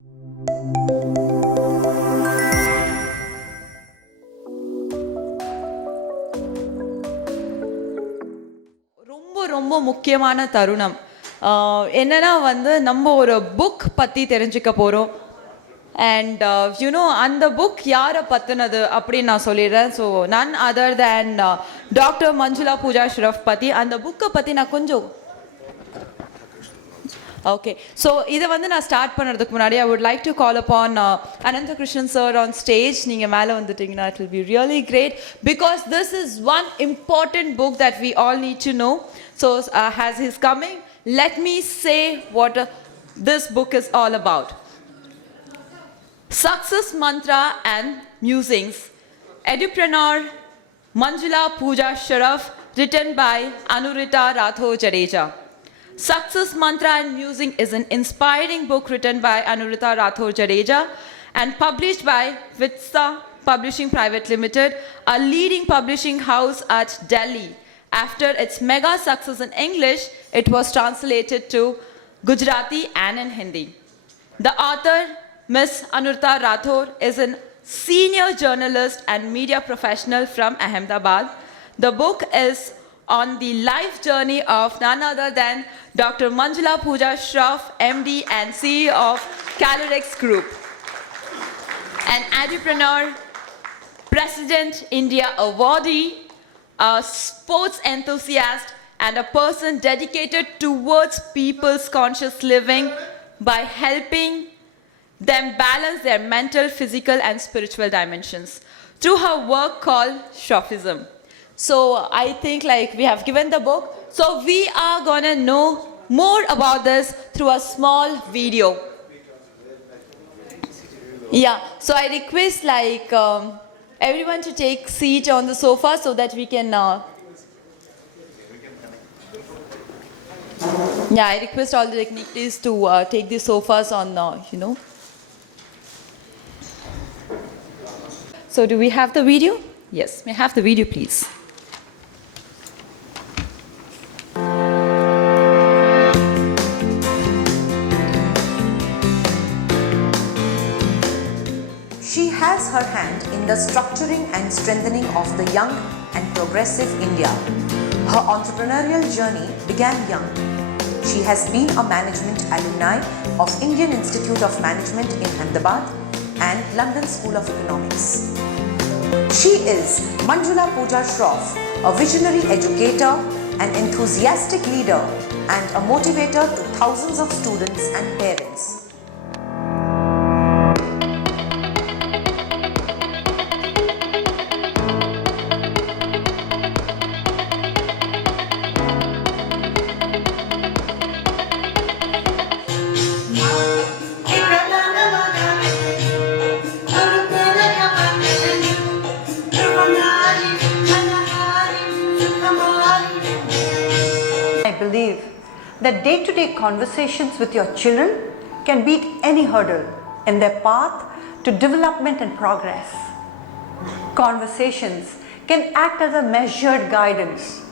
ரொம்ப ரொம்ப முக்கியமான தருணம் என்னன்னா வந்து நம்ம ஒரு புக் பற்றி தெரிஞ்சுக்க போகிறோம். அண்ட் யூனோ அந்த புக் யாரை பற்றினது அப்படின்னு நான் சொல்லிடுறேன். So none other than doctor Manjula Pooja Shroff பற்றி அந்த புக்கை பற்றி நான் கொஞ்சம் ஓகே. ஸோ இதை வந்து நான் ஸ்டார்ட் பண்ணுறதுக்கு முன்னாடி I would like to call upon Anantha Krishnan sir on stage. நீங்கள் மேலே வந்துட்டிங்கன்னா it will be really great because this is one important book that we all need to know. So as he's coming, let me say what this book is all about. Success Mantra and Musings, Edupreneur, Manjula Pooja Shroff, written by Anurita Rathore Jadeja. Success Mantra and Musing is an inspiring book written by Anurita Rathore Jadeja and published by Vitsa Publishing Private Limited, a leading publishing house at Delhi. After its mega success in English, it was translated to Gujarati and in Hindi. The author, Ms. Anurita Rathore, is a senior journalist and media professional from Ahmedabad. The book is on the life journey of none other than Dr. Manjula Pooja Shroff, MD and CEO of Calorex Group, an Edupreneur, President India awardee, a sports enthusiast, and a person dedicated towards people's conscious living by helping them balance their mental, physical, and spiritual dimensions through her work called Shroffism. So I think like we have given the book, so we are gonna know more about this through a small video. Yeah, so I request like everyone to take seat on the sofa so that we can I request all the dignitaries to take the sofas on So do we have the video? Yes, may I have the video please? She has her hand in the structuring and strengthening of the young and progressive India. Her entrepreneurial journey began young. She has been a management alumni of Indian Institute of Management in Ahmedabad and London School of Economics. She is Manjula Pooja Shroff, a visionary educator, an enthusiastic leader, and a motivator to thousands of students and parents. I believe that day-to-day conversations with your children can beat any hurdle in their path to development and progress. Conversations can act as a measured guidance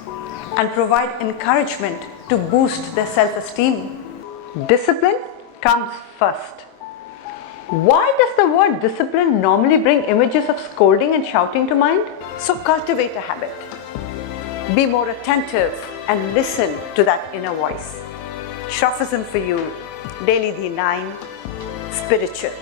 and provide encouragement to boost their self-esteem. Discipline comes first. Why does the word discipline normally bring images of scolding and shouting to mind? So cultivate a habit. Be more attentive and listen to that inner voice. Shroffism for you, Daily D9, Spiritual.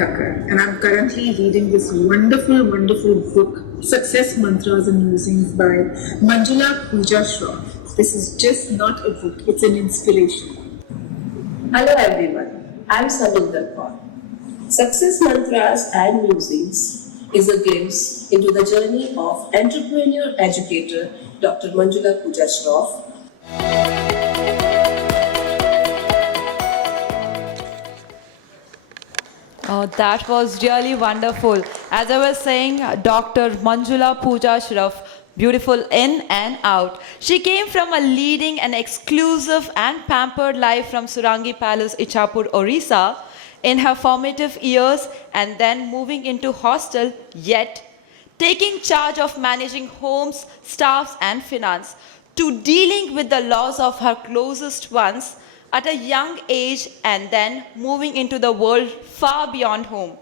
Thakkar, and I'm currently reading this wonderful book, Success Mantras and Musings by Manjula, Pooja, Shroff. This is just not a book, it's an inspiration. Hello everyone, I'm Sandeep Kaur. Success Mantras and Musings is a glimpse into the journey of entrepreneur educator Dr. Manjula Pooja Shroff. Oh, that was really wonderful. As I was saying, Dr. Manjula Pooja Shroff, beautiful in and out. She came from a leading and exclusive and pampered life from Surangi Palace, Ichapur, Orissa, in her formative years, and then moving into hostel, yet taking charge of managing homes, staffs, and finance, to dealing with the loss of her closest ones at a young age, and then moving into the world far beyond home.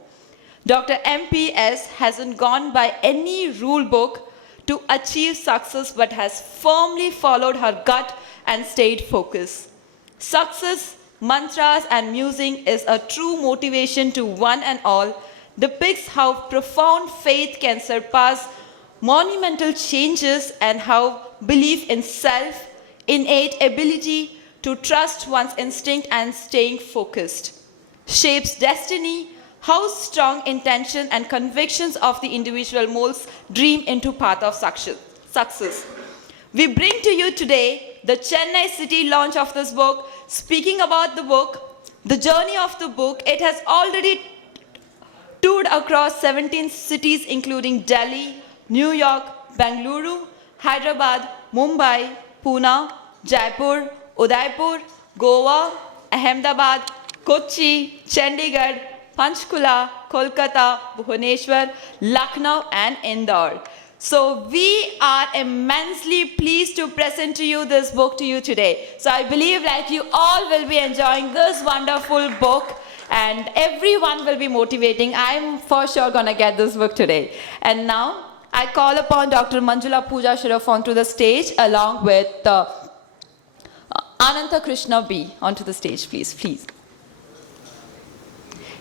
Dr. MPS hasn't gone by any rule book to achieve success, but has firmly followed her gut and stayed focused. Success, mantras, and musing is a true motivation to one and all, depicts how profound faith can surpass monumental changes, and how belief in self, innate ability to trust one's instinct and staying focused, shapes destiny, how strong intention and convictions of the individual molds dream into path of success. We bring to you today the Chennai city launch of this book. Speaking about the book, the journey of the book, it has already toured across 17 cities including Delhi, New York, Bengaluru, Hyderabad, Mumbai, Pune, Jaipur, Udaipur, Goa, Ahmedabad, Kochi, Chandigarh, Panchkula, Kolkata, Bhubaneswar, Lucknow, and Indore. So we are immensely pleased to present to you this book to you today. So I believe like you all will be enjoying this wonderful book, and everyone will be motivating. I'm for sure gonna get this book today. And now I call upon Dr. Manjula Pooja Shroff onto the stage along with Ananta Krishna B onto the stage, please.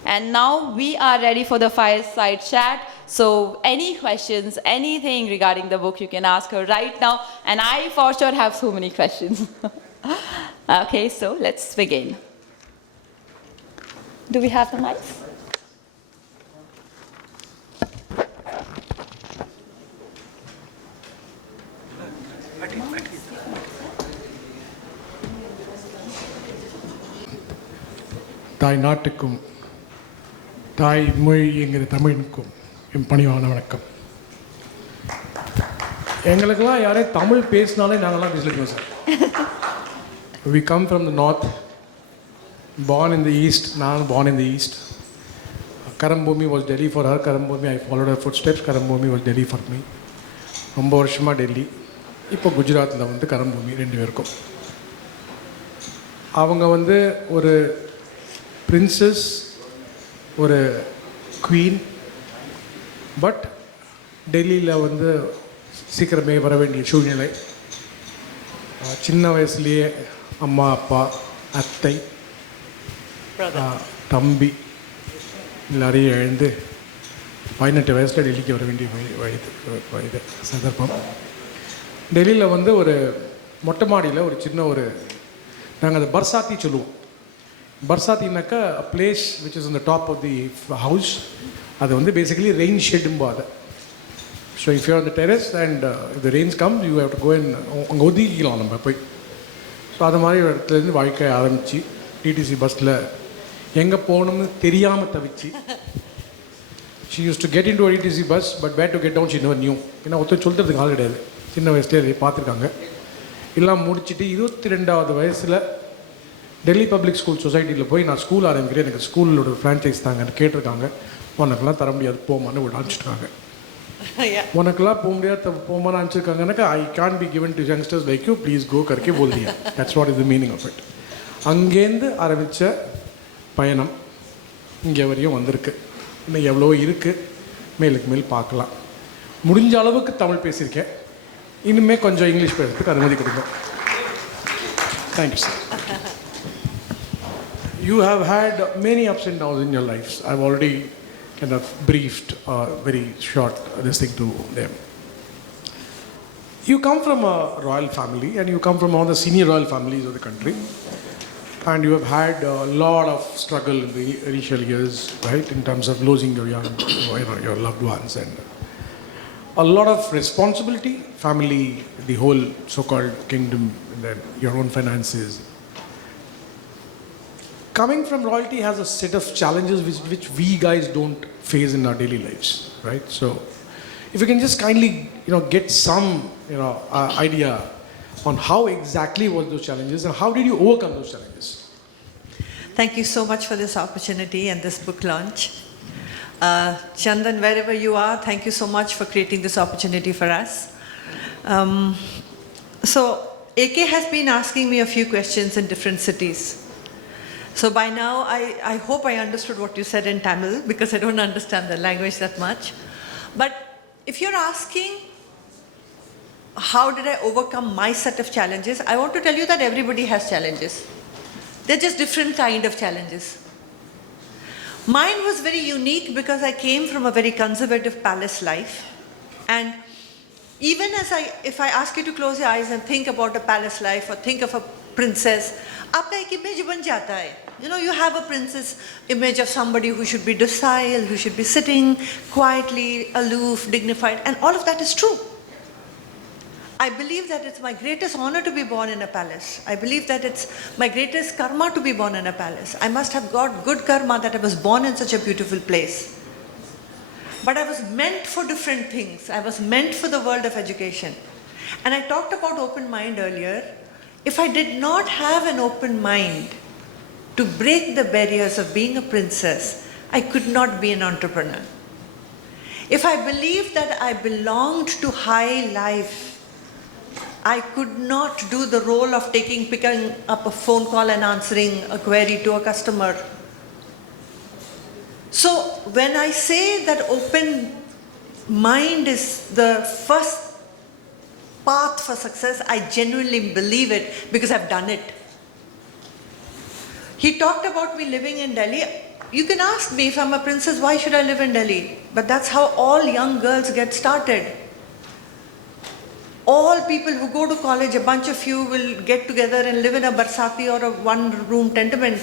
And now we are ready for the fireside chat. So any questions, anything regarding the book, you can ask her right now. And I for sure have so many questions. Okay, so let's begin. Do we have the mics? தாய் நாட்டுக்கும் தாய் மொழி என்கிற தமிழுக்கும் என் பணிவான வணக்கம். எங்களுக்கெல்லாம் யாரையும் தமிழ் பேசினாலே நாங்கள்லாம் விசிலிடுவோம் sir. We come from the north, born in the east. நான் born in the east. Karambhumi was Delhi for her. Karambhumi, I followed her footsteps. Karambhumi was Delhi for me. ரொம்ப வருஷமாக டெல்லி, இப்போ குஜராத்தில் வந்து கரம்பூமி, ரெண்டு பேருக்கும். அவங்க வந்து ஒரு பிரின்சஸ், ஒரு குவீன், பட் டெல்லியில் வந்து சீக்கிரமே வர வேண்டிய சூழ்நிலை. சின்ன வயசுலேயே அம்மா, அப்பா, அத்தை, தம்பி எல்லாரையும் எழுந்து 18 வயசில் டெல்லிக்கு வர வேண்டிய வயது சந்தர்ப்பம். டெல்லியில் வந்து ஒரு மொட்டை மாடியில் ஒரு சின்ன ஒரு, நாங்கள் அதை பர்சாத்தி சொல்லுவோம். பர்சாத்தின்னாக்கா place which is on the top of the house. அது வந்து பேசிக்கலி ரெயின் ஷெட்டும்போ அதை. So if you are the terrace and if the rains come you have to go and அங்கே ஒதுக்கிக்கலாம் நம்ம போய். ஸோ அது மாதிரி ஒரு இடத்துலேருந்து வாழ்க்கை ஆரம்பித்து டிடிசி பஸ்ஸில் எங்கே போகணும்னு தெரியாமல் தவிச்சு. She use to get into DTC bus, but where to get down she never knew. ஏன்னா ஒருத்தர் சொல்கிறதுக்கு ஆள் கிடையாது. சின்ன வயசுலேயே பார்த்துருக்காங்க. எல்லாம் முடிச்சுட்டு 22வது வயசில் டெல்லி பப்ளிக் ஸ்கூல் சொசைட்டியில் போய் நான் ஸ்கூல் ஆரம்பிக்கிறேன், எனக்கு ஸ்கூலோட ஃப்ரான்ச்சைஸ் தாங்கன்னு கேட்டிருக்காங்க. உனக்கெல்லாம் தர முடியாது, போமான்னு ஒரு அனுப்பிச்சிட்ருக்காங்க. உனக்கெல்லாம் போக முடியாது, போமான்னு அனுப்பிச்சிருக்காங்கன்னாக்கா I can be given to youngsters like you, please go கர்க்கே போல் தியா. That's what is the meaning of it. அங்கேருந்து ஆரம்பித்த பயணம் இங்கே வரையும் வந்திருக்கு. இன்னும் எவ்வளோ இருக்குது, மேலுக்கு மேல் பார்க்கலாம். முடிஞ்ச அளவுக்கு தமிழ் பேசியிருக்கேன், இனிமேல் கொஞ்சம் இங்கிலீஷ் பேசுறதுக்கு அனுமதி கொடுங்க. Thank you sir. you have had many ups and downs in your lives. I've already kind of briefed very short this thing to them. You come from a royal family and you come from one of the senior royal families of the country. And you have had a lot of struggle in the initial years, right, in terms of losing your your loved ones, and a lot of responsibility, family, the whole so-called kingdom, and then your own finances. Coming from royalty has a set of challenges which we guys don't face in our daily lives, right? So, if you can just kindly, get some, idea on how exactly was those challenges and how did you overcome those challenges? Thank you so much for this opportunity and this book launch. Chandan, wherever you are, thank you so much for creating this opportunity for us. So, AK has been asking me a few questions in different cities. So by now, I hope I understood what you said in Tamil, because I don't understand the language that much. But if you're asking, how did I overcome my set of challenges? I want to tell you that everybody has challenges. They're just different kind of challenges. Mine was very unique because I came from a very conservative palace life. And even if I ask you to close your eyes and think about a palace life or think of a princess, aapka ek image ban jata hai. You have a princess image of somebody who should be docile, who should be sitting quietly, aloof, dignified, and all of that is true. I believe that it's my greatest honor to be born in a palace. I believe that it's my greatest karma to be born in a palace. I must have got good karma that I was born in such a beautiful place. But I was meant for different things. I was meant for the world of education. And I talked about open mind earlier. If I did not have an open mind to break the barriers of being a princess, I could not be an entrepreneur. If I believed that I belonged to high life, I could not do the role of picking up a phone call and answering a query to a customer. So when I say that open mind is the first path for success, I genuinely believe it because I've done it. He talked about me living in Delhi. You can ask me, if I'm a princess, why should I live in Delhi? But that's how all young girls get started. All people who go to college, a bunch of you will get together and live in a barsati or a one-room tenement.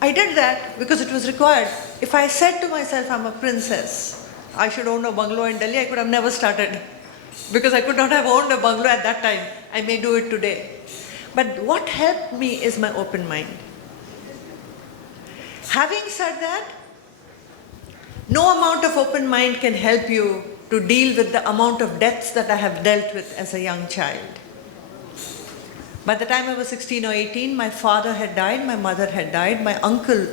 I did that because it was required. If I said to myself, I'm a princess, I should own a bungalow in Delhi, I could have never started. Because I could not have owned a bungalow at that time. I may do it today. But what helped me is my open mind. Having said that, no amount of open mind can help you to deal with the amount of deaths that I have dealt with as a young child. By the time I was 16 or 18, my father had died, my mother had died, my uncle,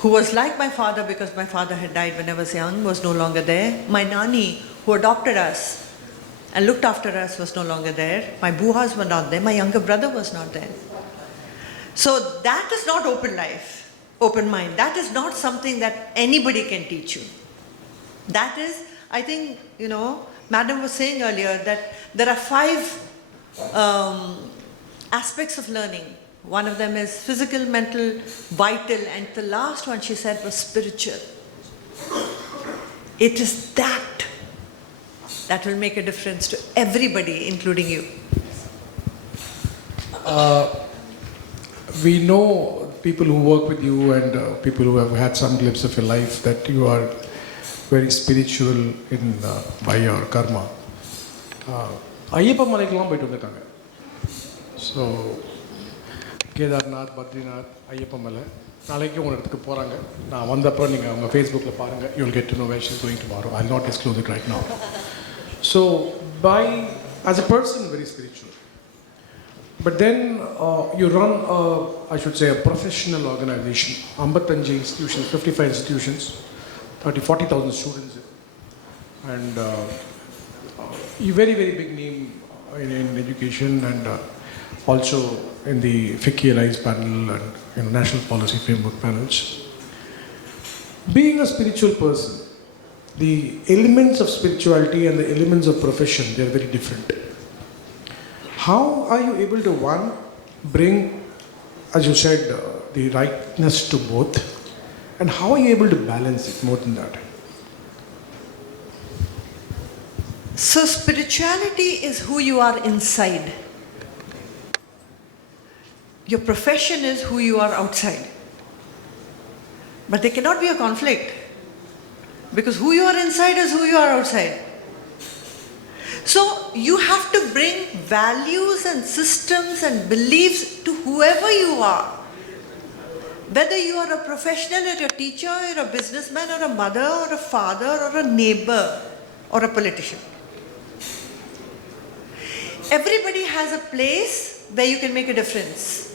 who was like my father because my father had died when I was young, was no longer there. My nani, who adopted us and looked after us, was no longer there. My buhas were not there, my younger brother was not there. So that is not open life, open mind. That is not something that anybody can teach you. That is, I think, Madam was saying earlier that there are 5 aspects of learning. One of them is physical, mental, vital, and the last one she said was spiritual. It is that will make a difference to everybody, including you. We know people who work with you and people who have had some glimpse of your life that you are very spiritual in by your karma. Ayyappa மலைக்கெல்லாம் போயிட்டு வந்துட்டாங்க. So Kedarnath, Badrinath, Ayyappa மலை நாளைக்கு ஒரு இடத்துக்கு போகிறாங்க. நான் வந்தப்போ நீங்கள் அவங்க ஃபேஸ்புக்கில் பாருங்கள். You will get to know where she is going tomorrow. I will not disclose it right now. So as a person, very spiritual. But then you run, I should say, a professional organization. 55 institutions, 55 institutions, 40,000 students, and a very, very big name in education and also in the FICCI Allies panel and National Policy Framework panels. Being a spiritual person, the elements of spirituality and the elements of profession, they are very different. How are you able to, one, bring, as you said, the rightness to both? And how are you able to balance it more than that? So, spirituality is who you are inside. Your profession is who you are outside. But there cannot be a conflict, because who you are inside is who you are outside. So, you have to bring values and systems and beliefs to whoever you are. Whether you are a professional or a teacher or a businessman or a mother or a father or a neighbor or a politician. Everybody has a place where you can make a difference.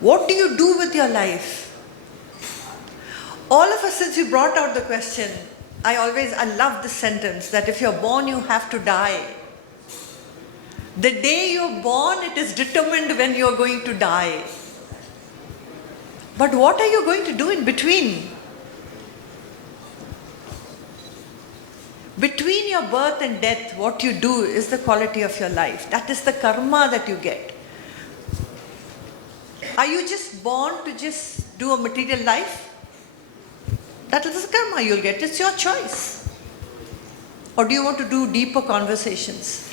What do you do with your life? All of us, since you brought out the question, I love this sentence that if you're born, you have to die. The day you're born, it is determined when you're going to die. But what are you going to do in between? Between your birth and death, what you do is the quality of your life. That is the karma that you get. Are you just born to just do a material life? That is the karma you'll get. It's your choice. Or do you want to do deeper conversations?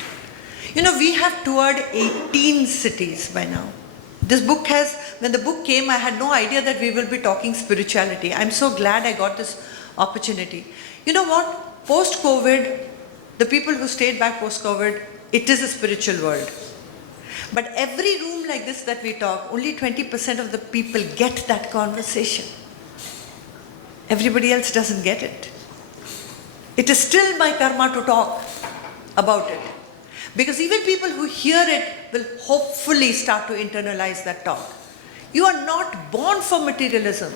You know, we have toured 18 cities by now. When the book came, I had no idea that we will be talking spirituality. I'm so glad I got this opportunity. You know what? Post-COVID, the people who stayed back post-COVID, it is a spiritual world. But every room like this that we talk, only 20% of the people get that conversation. Everybody else doesn't get it. It is still my karma to talk about it. Because even people who hear it will hopefully start to internalize that talk. You are not born for materialism.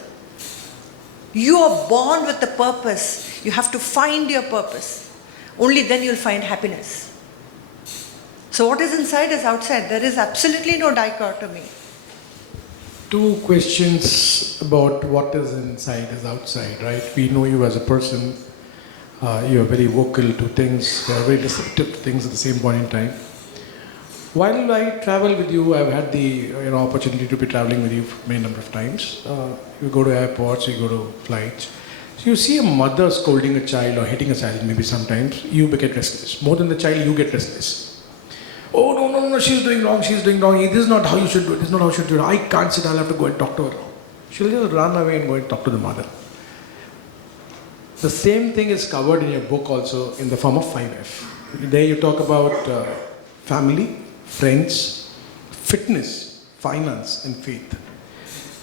You are born with a purpose. You have to find your purpose. Only then you'll find happiness. So what is inside is outside. There is absolutely no dichotomy. Two questions about what is inside is outside, right? We know you as a person. You are very vocal to things. You are very receptive to things at the same point in time. While I travel with you, I've had the opportunity to be traveling with you many number of times. You go to airports, you go to flights. So you see a mother scolding a child or hitting a child, maybe sometimes, you get restless. More than the child, you get restless. Oh, no, she's doing wrong. This is not how you should do it. This is not how you should do it. I can't sit, I'll have to go and talk to her. She'll just run away and go and talk to the mother. The same thing is covered in your book also in the form of 5F. There you talk about family, friends, fitness, finance and faith.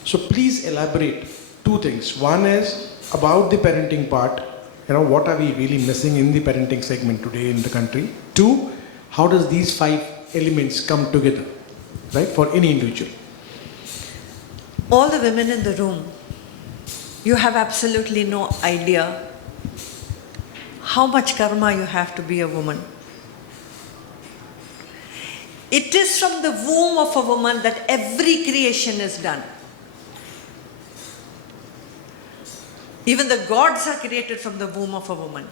So please elaborate two things. One is about the parenting part. What are we really missing in the parenting segment today in the country? Two, how does these 5 elements come together, right, for any individual? All the women in the room, you have absolutely no idea how much karma you have to be a woman. It is from the womb of a woman that every creation is done. Even the gods are created from the womb of a woman.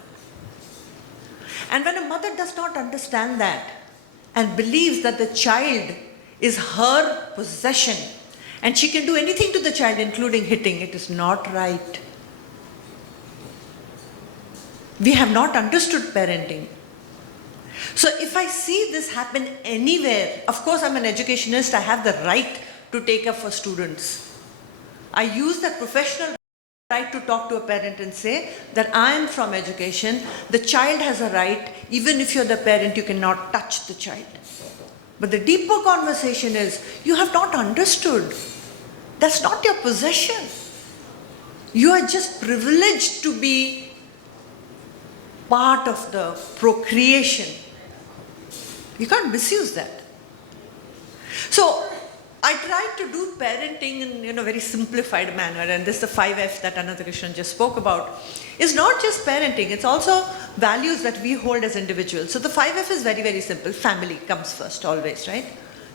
And when a mother does not understand that and believes that the child is her possession and she can do anything to the child, including hitting, it is not right. We have not understood parenting. So if I see this happen anywhere, of course I'm an educationist, I have the right to take up for students. I use that professional right to talk to a parent and say that I am from education, the child has a right, even if you're the parent, you cannot touch the child. But the deeper conversation is, you have not understood. That's not your possession. You are just privileged to be part of the procreation. You can't misuse that. So, I tried to do parenting in a very simplified manner, and this is the 5F that Ananthakrishnan just spoke about. It's not just parenting, it's also values that we hold as individuals. So the 5F is very, very simple. Family comes first always, right?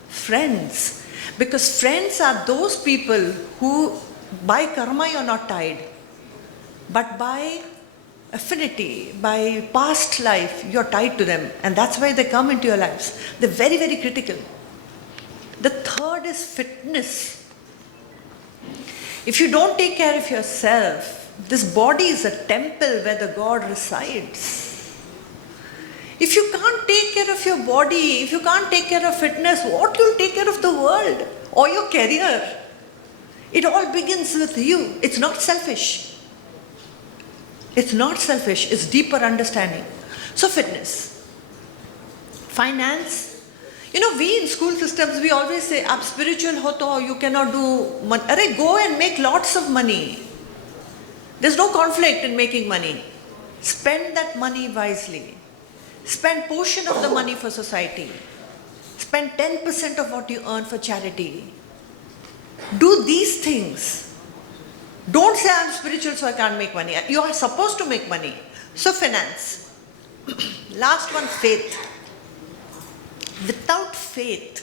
Friends. Because friends are those people who, by karma you're not tied, but by affinity, by past life, you're tied to them. And that's why they come into your lives. They're very, very critical. The third is fitness. If you don't take care of yourself, this body is a temple where the God resides. If you can't take care of your body, if you can't take care of fitness, what will take care of the world or your career? It all begins with you. It's not selfish. It's not selfish. It's deeper understanding. So fitness, finance. You know, we in school systems, we always say, "Aap spiritual ho to you cannot do money." Arey, go and make lots of money. There's no conflict in making money. Spend that money wisely. Spend portion of the money for society. Spend 10% of what you earn for charity. Do these things. Don't say, "I'm spiritual so I can't make money." You are supposed to make money. So finance. Last one, faith. Without faith,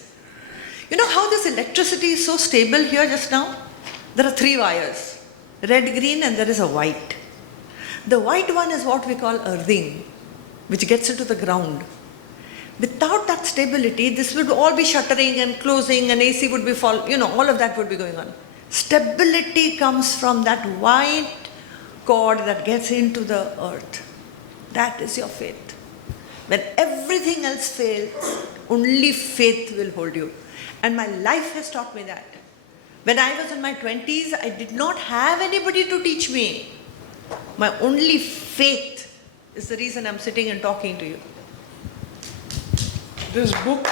you know how this electricity is so stable here just now? There are 3 wires, red, green, and there is a white. The white one is what we call earthing, which gets into the ground. Without that stability, this would all be shuttering and closing, and AC would be all of that would be going on. Stability comes from that white cord that gets into the earth. That is your faith. When everything else fails, only faith will hold you. And my life has taught me that. When I was in my 20s, I did not have anybody to teach me. My only faith is the reason I'm sitting and talking to you. This book,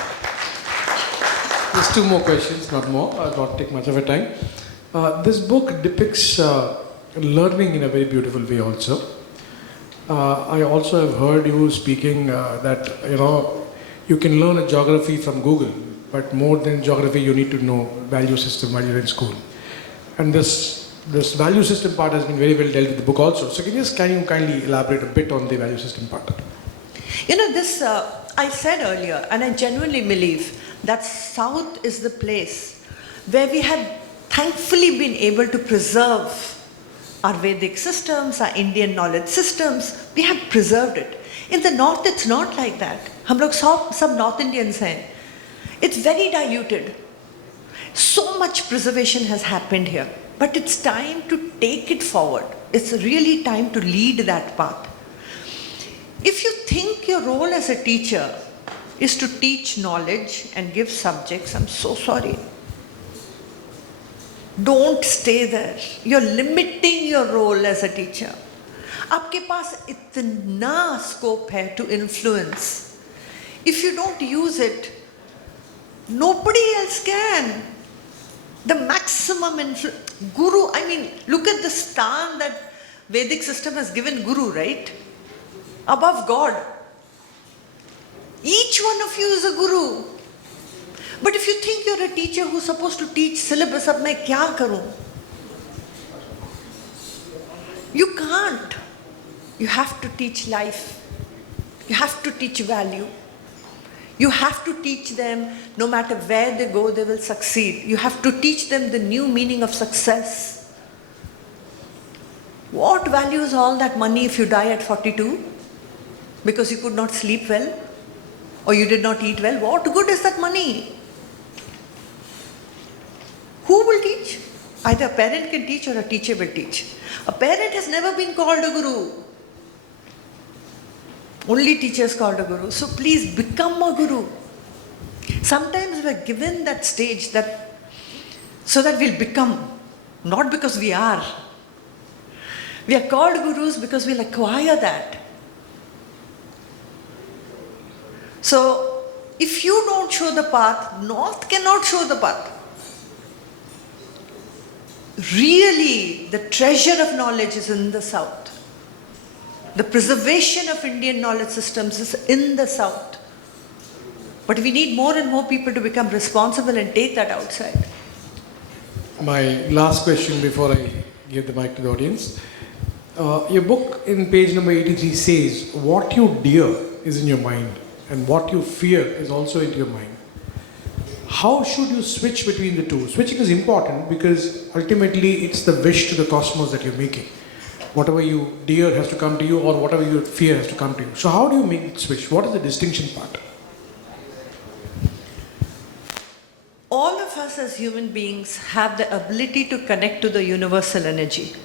there's 2 more questions, not more. I'll not take much of your time. This book depicts learning in a very beautiful way also. I also have heard you speaking that, you can learn a geography from Google, but more than geography, you need to know value system while you're in school. And this value system part has been very well dealt with the book also. So can you kindly elaborate a bit on the value system part? This I said earlier, and I genuinely believe that South is the place where we had thankfully been able to preserve our Vedic systems, our Indian knowledge systems. We have preserved it. In the North, it's not like that. हम लोग सब North Indians हैं. It's very diluted. So much preservation has happened here. But it's time to take it forward. It's really time to lead that path. If you think your role as a teacher is to teach knowledge and give subjects, I'm so sorry. Don't stay there. You're limiting your role as a teacher. आपके पास इतना scope है to influence. If you don't use it, nobody else can. The maximum influence. Guru, look at the stan that Vedic system has given Guru, right? Above God. Each one of you is a Guru. But if you think you're a teacher who's supposed to teach syllabus, ab main kya karu? You can't. You have to teach life. You have to teach value. You have to teach them, no matter where they go, they will succeed. You have to teach them the new meaning of success. What value is all that money if you die at 42? Because you could not sleep well? Or you did not eat well? What good is that money? Who will teach? Either a parent can teach or a teacher will teach. A parent has never been called a guru. Only teachers called a guru. So please become a guru. Sometimes we're given that stage so that we'll become, not because we are. We are called gurus because we'll acquire that. So if you don't show the path, North cannot show the path. Really, the treasure of knowledge is in the South. The preservation of Indian knowledge systems is in the South. But we need more and more people to become responsible and take that outside. My last question before I give the mic to the audience. Your book in page number 83 says, what you dear is in your mind and what you fear is also in your mind. How should you switch between the two? Switching is important because ultimately it's the wish to the cosmos that you're making. Whatever you dear has to come to you or whatever you fear has to come to you. So how do you make it switch? What is the distinction part? All of us us as human beings have the ability to connect to the universal energy.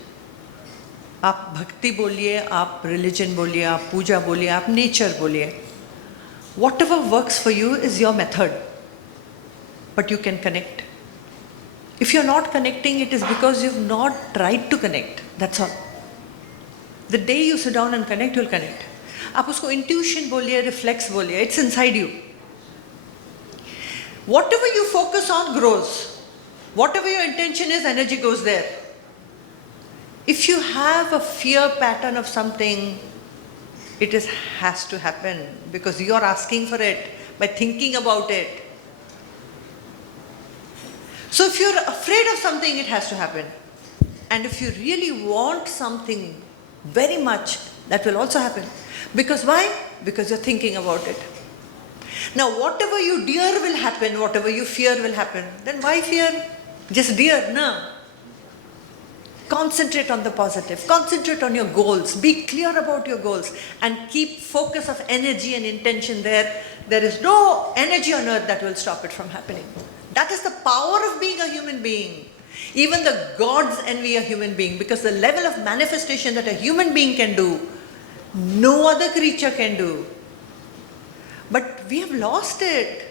आप भक्ति बोलिए, आप religion बोलिए, आप पूजा बोलिए, आप nature बोलिए. Whatever works for you is your method. But you can connect. If you're not connecting, it is because you've not tried to connect. That's all. The day you sit down and connect, you'll connect. आप उसको intuition बोलिए, reflex बोलिए, it's inside you. Whatever you focus on grows. Whatever your intention is, energy goes there. If you have a fear pattern of something, it has to happen because you are asking for it by thinking about it. So if you're afraid of something, it has to happen. And if you really want something very much, that will also happen. Because why? Because you're thinking about it. Now, whatever you dear will happen, whatever you fear will happen. Then why fear? Just dear, no. Concentrate on the positive. Concentrate on your goals. Be clear about your goals. And keep focus of energy and intention there. There is no energy on earth that will stop it from happening. That is the power of being a human being. Even the gods envy a human being because the level of manifestation that a human being can do, no other creature can do. But we have lost it.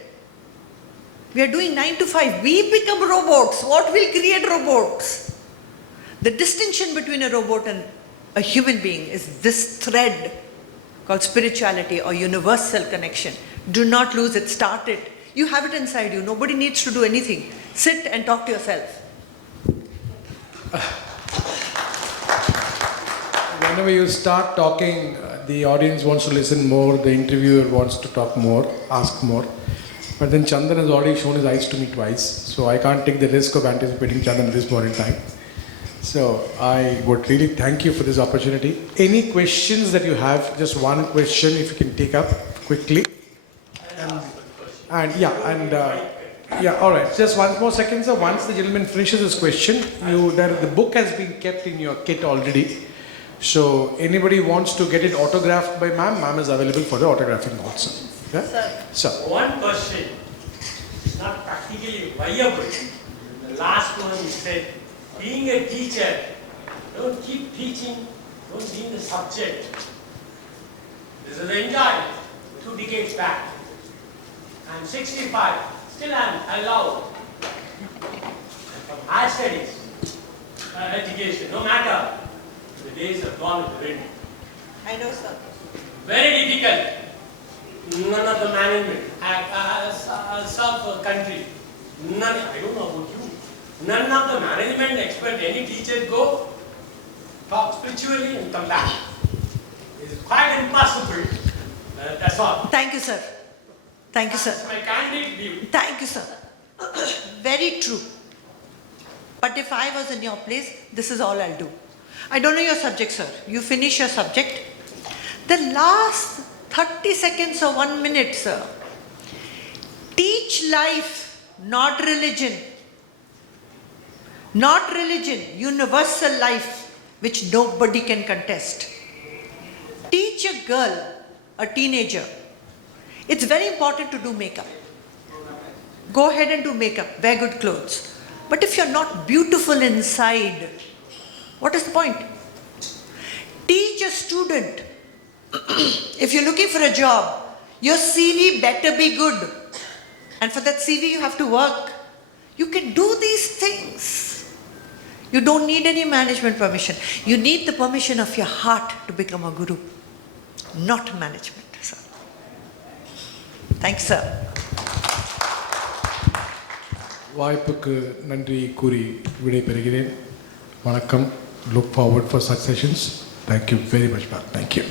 We are doing 9 to 5. We become robots. What will create robots? The distinction between a robot and a human being is this thread called spirituality or universal connection. Do not lose it. Start it. You have it inside you. Nobody needs to do anything. Sit and talk to yourself. Whenever you start talking, the audience wants to listen more, the interviewer wants to talk more, ask more. But then Chandan has already shown his eyes to me twice, so I can't take the risk of anticipating Chandan at this point in time. So I would really thank you for this opportunity. Any questions that you have, just one question if you can take up quickly. All right, just one more second, sir. Once the gentleman finishes his question, the book has been kept in your kit already. So anybody wants to get it autographed by ma'am is available for the autographing also. Yeah? Sir. One question is not practically viable. The last one you said, being a teacher, don't keep teaching, don't be in the subject. This is the enjoyment. 2 decades back. I'm 65, still I'm allowed. From higher studies, education, no matter. The days have gone with the wind. I know, sir. Very difficult. None of the management. I'll serve for country. None, I don't know about you. None of the management expect any teacher go, talk spiritually and come back. It is quite impossible. That's all. Thank you, sir. Thank you, sir. That's my candid view. Thank you, sir. Very true. But if I was in your place, this is all I'll do. I don't know your subject, sir. You finish your subject. The last 30 seconds or 1 minute, sir. Teach life, not religion. Not religion, universal life, which nobody can contest. Teach a girl, a teenager. It's very important to do makeup. Go ahead and do makeup, wear good clothes. But if you're not beautiful inside, what is the point? Teach a student. If you're looking for a job, your CV better be good. And for that CV, you have to work. You can do these things. You don't need any management permission. You need the permission of your heart to become a guru, not management, sir. Thanks, sir. வாய்ப்புக்கு நன்றி கூறி விடைபெறுகிறேன். வணக்கம். Look forward for successions. Thank you very much, ma'am. Thank you.